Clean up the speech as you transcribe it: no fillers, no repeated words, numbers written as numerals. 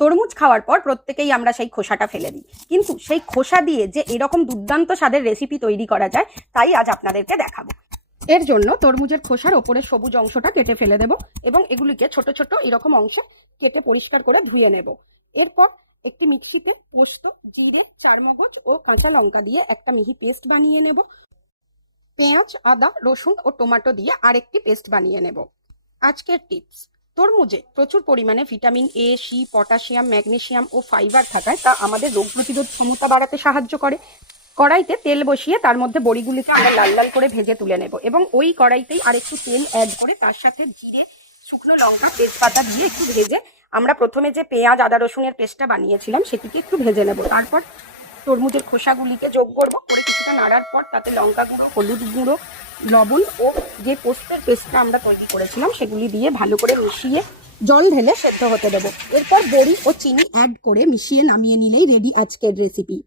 তরমুজ খাওয়ার পর প্রত্যেকেই আমরা সেই খোসাটা ফেলে দিই, কিন্তু সেই খোসা দিয়ে যে এরকম দুর্দান্ত স্বাদের রেসিপি তৈরি করা যায় তাই আজ আপনাদেরকে দেখাবো। এর জন্য তরমুজের খোসার ওপরে সবুজ অংশটা কেটে ফেলে দেব এবং এগুলিকে ছোট ছোট এরকম অংশে কেটে পরিষ্কার করে ধুয়ে নেব। এরপর একটি মিক্সিতে পোস্ত, জিরে, চারমগজ ও কাঁচা লঙ্কা দিয়ে একটা মিহি পেস্ট বানিয়ে নেব। পেঁয়াজ, আদা, রসুন ও টমেটো দিয়ে আরেকটি পেস্ট বানিয়ে নেব। আজকের টিপস: তরমুজে প্রচুর পরিমাণে vitamin A, C, potassium, magnesium ও ফাইবার থাকায় তা আমাদের রোগ প্রতিরোধ ক্ষমতা বাড়াতে সাহায্য করে। কড়াইতে তেল বসিয়ে তার মধ্যে বড়িগুলিকে আমরা লাল লাল করে ভেজে তুলে নেব এবং ওই কড়াইতেই আরেকটু তেল অ্যাড করে তার সাথে জিরে, শুকনো লঙ্কা, তেজপাতা দিয়ে একটু ভেজে আমরা প্রথমে যে পেঁয়াজ, আদা, রসুনের পেস্টটা বানিয়েছিলাম সেটিকে একটু ভেজে নেব। তারপর তরমুজের খোসাগুলিকে যোগ করবো, করে কিছুটা নাড়ার পর তাতে লঙ্কা গুঁড়ো, হলুদ গুঁড়ো, লবণ ও যে পোস্তের পেস্টটা আমরা তৈরি করেছিলাম সেগুলি দিয়ে ভালো করে মিশিয়ে জল ঢেলে সেদ্ধ হতে দেবো। এরপর বড়ি ও চিনি অ্যাড করে মিশিয়ে নামিয়ে নিলেই রেডি আজকের রেসিপি।